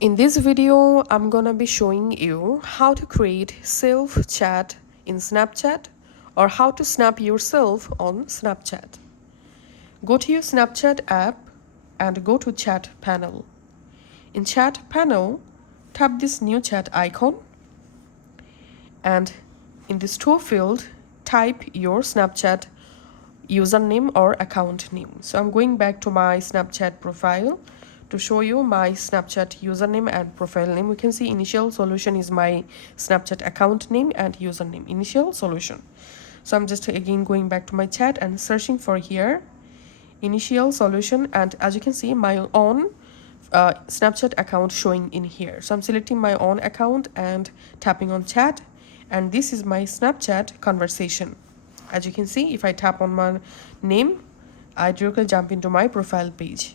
In this video, I'm gonna be showing you how to create self chat in Snapchat or how to snap yourself on Snapchat. Go to your Snapchat app and go to chat panel. In chat panel, tap this new chat icon and in the store field, type your Snapchat username or account name. So I'm going back to my Snapchat profile to show you my Snapchat username and profile name. We can see Initial Solution is my Snapchat account name and username, Initial Solution. So I'm just again going back to my chat and searching for here Initial Solution, and as you can see my own Snapchat account showing in here. So I'm selecting my own account and tapping on chat, and this is my Snapchat conversation. As you can see, if I tap on my name, I directly jump into my profile page.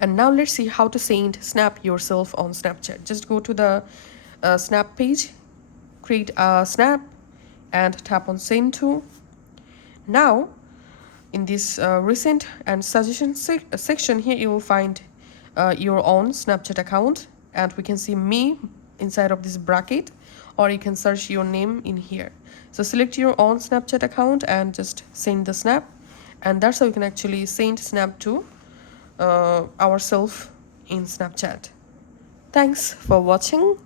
And now let's see how to snap yourself on Snapchat. Just go to the snap page, create a snap, and tap on send to. Now, in this recent and suggestion section here, you will find your own Snapchat account, and we can see me inside of this bracket, or you can search your name in here. So select your own Snapchat account and just send the snap, and that's how you can actually send snap to ourselves in Snapchat. Thanks for watching.